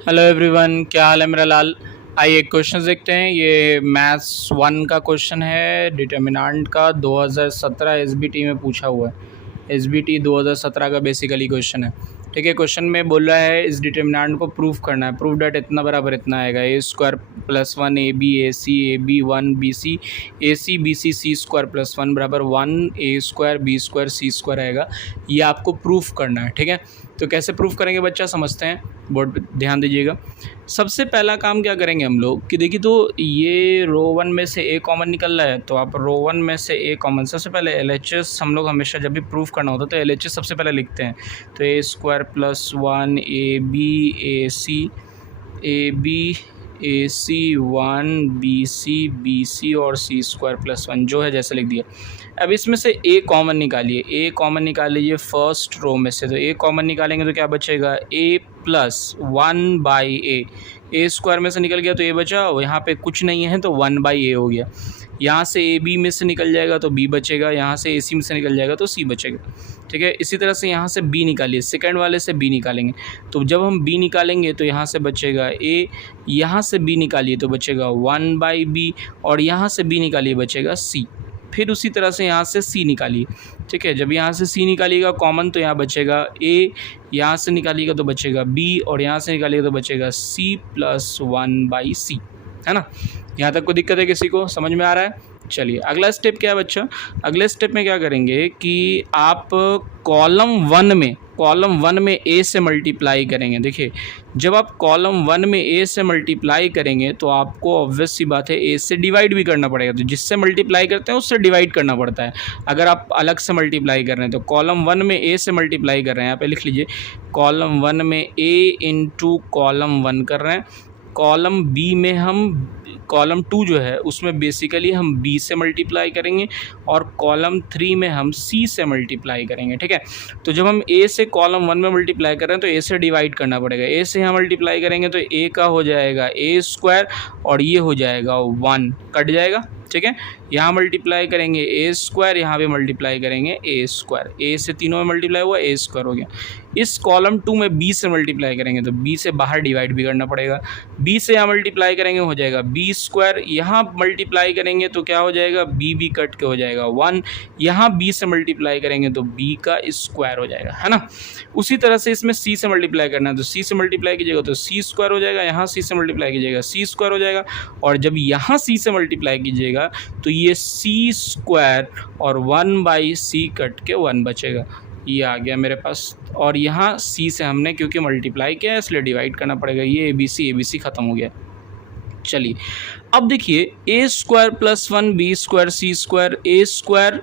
Hello everyone, क्या हाल है मेरा लाल। आइए क्वेश्चन देखते हैं। ये मैथ्स 1 का क्वेश्चन है, डिटर्मिनेंट का 2017 एसबीटी में पूछा हुआ है। एसबीटी 2017 का बेसिकली क्वेश्चन है। ठीक है, क्वेश्चन में बोल रहा है इस डिटर्मिनेंट को प्रूफ करना है। प्रूफ डैट इतना बराबर इतना आएगा, A square plus 1 A B A C A B 1 B C B C square plus 1 बराबर 1 A square B square C square आएगा। ये आपको प्रूफ करना है। ठीक है, तो कैसे प्रूफ करेंगे बच्चा, समझते हैं। बोर्ड पे ध्यान दीजिएगा। सबसे पहला काम क्या करेंगे हम लोग कि देखिए, तो ये रो 1 में से ए कॉमन निकल रहा है, तो आप रो 1 में से ए कॉमन, सबसे पहले एलएचएस हम लोग हमेशा जब भी प्रूफ करना होता है तो एलएचएस सबसे पहले लिखते हैं। तो A square plus 1 A B A C 1 B C और सी स्क्वायर प्लस 1 जो है जैसे लिख दिया। अब इसमें से ए कॉमन निकालिए, ए कॉमन निकाल लीजिए फर्स्ट रो में से। तो ए कॉमन निकालेंगे तो क्या बचेगा, ए प्लस 1 बाई ए स्क्वायर में से निकल गया तो ए बचा, यहाँ पे कुछ नहीं है तो 1 बाई ए हो गया। यहाँ से ए बी में से निकल जाएगा तो बी बचेगा, यहाँ से ए सी में से निकल जाएगा तो सी बचेगा। ठीक है, इसी तरह से यहाँ से बी निकालिए, सेकंड वाले से बी निकालेंगे। तो जब हम बी निकालेंगे तो यहाँ से बचेगा ए, यहाँ से बी निकालिए तो बचेगा 1 बाई बी, और यहाँ से बी निकालिए बचेगा सी। फिर उसी तरह से यहाँ से सी निकालिए। ठीक है, जब यहाँ से सी निकालिएगा कॉमन तो यहाँ बचेगा ए, यहाँ से निकालिएगा तो बचेगा बी, और यहाँ से निकालिएगा तो बचेगा सी प्लस 1 बाई सी। है ना, यहाँ तक कोई दिक्कत है किसी को, समझ में आ रहा है? चलिए अगला स्टेप क्या है बच्चा। अगले स्टेप में क्या करेंगे कि आप कॉलम वन में ए से मल्टीप्लाई करेंगे। देखिए, जब आप कॉलम 1 में ए से मल्टीप्लाई करेंगे तो आपको ऑब्वियस सी बात है ए से डिवाइड भी करना पड़ेगा। तो जिससे मल्टीप्लाई करते हैं उससे डिवाइड करना पड़ता है। अगर आप अलग से मल्टीप्लाई कर रहे हैं तो कॉलम 1 में ए से मल्टीप्लाई कर रहे हैं, यहाँ पे लिख लीजिए कॉलम 1 में ए इंटू कॉलम 1 कर रहे हैं। कॉलम बी में हम कॉलम 2 जो है उसमें बेसिकली हम बी से मल्टीप्लाई करेंगे, और कॉलम 3 में हम सी से मल्टीप्लाई करेंगे। ठीक है, तो जब हम ए से कॉलम 1 में मल्टीप्लाई कर रहे हैं तो ए से डिवाइड करना पड़ेगा। ए से यहाँ मल्टीप्लाई करेंगे तो ए का हो जाएगा ए स्क्वायर, और ये हो जाएगा 1, कट जाएगा। ठीक है, यहाँ मल्टीप्लाई करेंगे ए स्क्वायर, यहाँ पे मल्टीप्लाई करेंगे ए स्क्वायर, ए से तीनों में मल्टीप्लाई हुआ ए स्क्वायर हो गया। इस कॉलम 2 में बी से मल्टीप्लाई करेंगे तो बी से बाहर डिवाइड भी करना पड़ेगा। बी से यहाँ मल्टीप्लाई करेंगे हो जाएगा बी स्क्वायर, यहाँ मल्टीप्लाई करेंगे तो क्या हो जाएगा, बी कट के हो जाएगा 1, यहाँ बी से मल्टीप्लाई करेंगे तो बी का स्क्वायर हो जाएगा। है ना, उसी तरह से इसमें सी से मल्टीप्लाई करना है तो सी से मल्टीप्लाई कीजिएगा तो सी स्क्वायर हो जाएगा, यहाँ सी से मल्टीप्लाई कीजिएगा सी स्क्वायर हो जाएगा, और जब यहाँ सी से मल्टीप्लाई कीजिएगा तो ये सी स्क्वायर और 1 बाई सी कट के 1 बचेगा। ये आ गया मेरे पास, और यहाँ सी से हमने क्योंकि मल्टीप्लाई किया है इसलिए डिवाइड करना पड़ेगा। ये ए बी सी खत्म हो गया। चलिए अब देखिए, ए square plus 1 B square C square A square,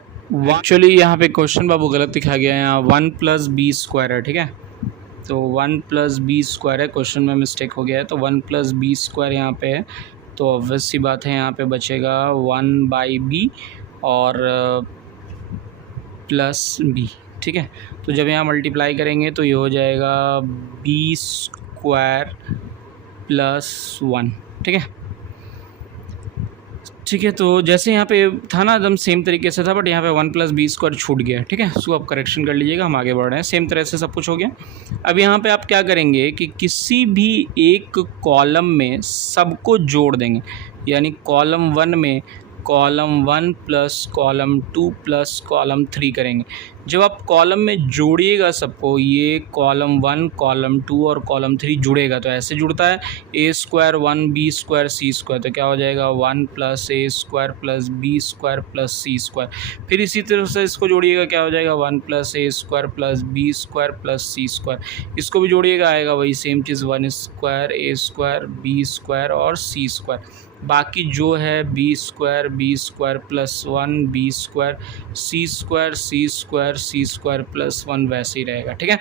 actually यहाँ पे क्वेश्चन बाबू गलत लिखा गया है, यहाँ 1 प्लस बी स्क्वायर है। ठीक है, तो 1 प्लस बी स्क्वायर है, क्वेश्चन में मिस्टेक हो गया है। तो 1 प्लस बी स्क्वायर यहाँ पे है, तो ऑब्वियस सी बात है यहाँ पे बचेगा 1 बाई बी और प्लस बी। ठीक है, तो जब यहाँ मल्टीप्लाई करेंगे तो ये हो जाएगा बी स्क्वायर प्लस 1। ठीक है, ठीक है, तो जैसे यहाँ पे था ना एकदम सेम तरीके से था, बट यहाँ पे 1 प्लस बी स्क्वायर छूट गया। ठीक है, इसको आप करेक्शन कर लीजिएगा, हम आगे बढ़ रहे हैं। सेम तरह से सब कुछ हो गया। अब यहाँ पे आप क्या करेंगे कि किसी भी एक कॉलम में सबको जोड़ देंगे, यानी कॉलम 1 में column 1 plus column 2 plus column 3 करेंगे। जब आप कॉलम में जोड़िएगा सबको, ये कॉलम 1 कॉलम 2 और कॉलम 3 जुड़ेगा तो ऐसे जुड़ता है, A square 1 B square C square, तो क्या हो जाएगा 1 plus A square plus B square plus C square. फिर इसी तरह से इसको जोड़िएगा, क्या हो जाएगा 1 plus A square plus B square plus C square. इसको भी जोड़िएगा, आएगा वही सेम चीज़ 1 square A square B square और सी स्क्वायर। बाकी जो है B square plus 1 B square C square plus 1 वैसे ही रहेगा। ठीक है,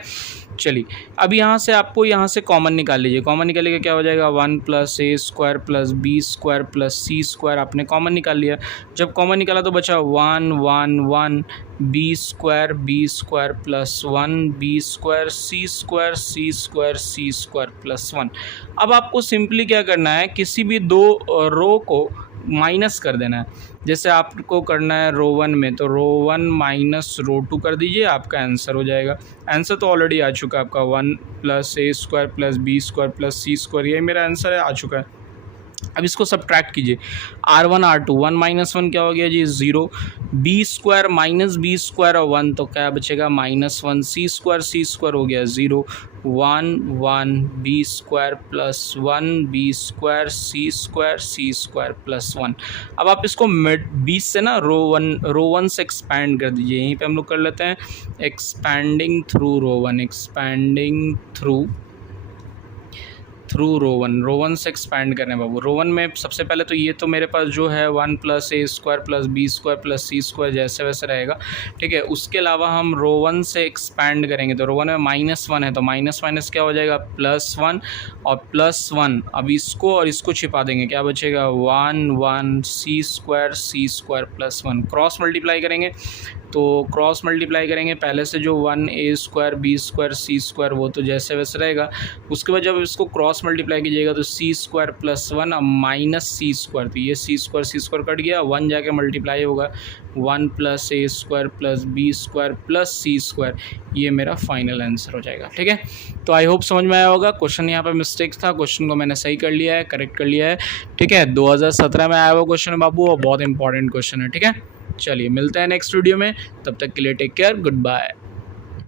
चलिए अब यहाँ से आपको यहाँ से कॉमन निकाल लीजिए। कॉमन निकालिएगा क्या हो जाएगा 1 plus A square plus B square plus C square, आपने कॉमन निकाल लिया। जब कॉमन निकाला तो बचा 1 1 1 B square plus 1 B square C square plus 1। अब आपको सिंपली क्या करना है, किसी भी दो रो को माइनस कर देना है। जैसे आपको करना है रो 1 में, तो रो 1 माइनस रो 2 कर दीजिए, आपका आंसर हो जाएगा। आंसर तो ऑलरेडी आ चुका है आपका 1 plus A square plus B square plus C square, ये मेरा आंसर है, आ चुका है। अब इसको सब्ट्रैक्ट कीजिए, R1 R2, 1 माइनस 1 क्या हो गया जी 0, B square minus B square और 1 तो क्या बचेगा -1, सी स्क्वायर हो गया 0, 1 1 B square plus 1 B square C square plus 1। अब आप इसको मिड 20 से ना रो 1 से एक्सपैंड कर दीजिए। यहीं पे हम लोग कर लेते हैं एक्सपैंडिंग थ्रू रो 1, एक्सपैंडिंग थ्रू रो 1 से एक्सपैंड करें बाबू। रो 1 में सबसे पहले तो ये तो मेरे पास जो है 1 plus A square plus B square plus C square जैसे वैसे रहेगा, ठीक है। उसके अलावा हम रो 1 से एक्सपैंड करेंगे, तो रो 1 में -1 है, तो माइनस माइनस क्या हो जाएगा +1 और +1। अब इसको और इसको छिपा देंगे, क्या बचेगा 1 1 सी स्क्वायर प्लस 1। क्रॉस मल्टीप्लाई करेंगे, तो क्रॉस मल्टीप्लाई करेंगे पहले से जो 1 A square B square C square वो तो जैसे वैसे रहेगा। उसके बाद जब इसको क्रॉस मल्टीप्लाई कीजिएगा तो सी स्क्वायर प्लस 1 अब माइनस सी स्क्वायर, तो ये सी स्क्वायर कट गया, 1 जाके मल्टीप्लाई होगा 1 plus A square plus B square plus C square, ये मेरा फाइनल आंसर हो जाएगा, ठीक है। तो आई होप समझ में आया होगा। क्वेश्चन यहाँ पर मिस्टेक था, क्वेश्चन को मैंने सही कर लिया है, करेक्ट कर लिया है, ठीक है। 2017 में आया हुआ क्वेश्चन है बाबू, और बहुत इंपॉर्टेंट क्वेश्चन है, ठीक है। चलिए मिलते हैं नेक्स्ट वीडियो में, तब तक के लिए टेक केयर, गुड बाय।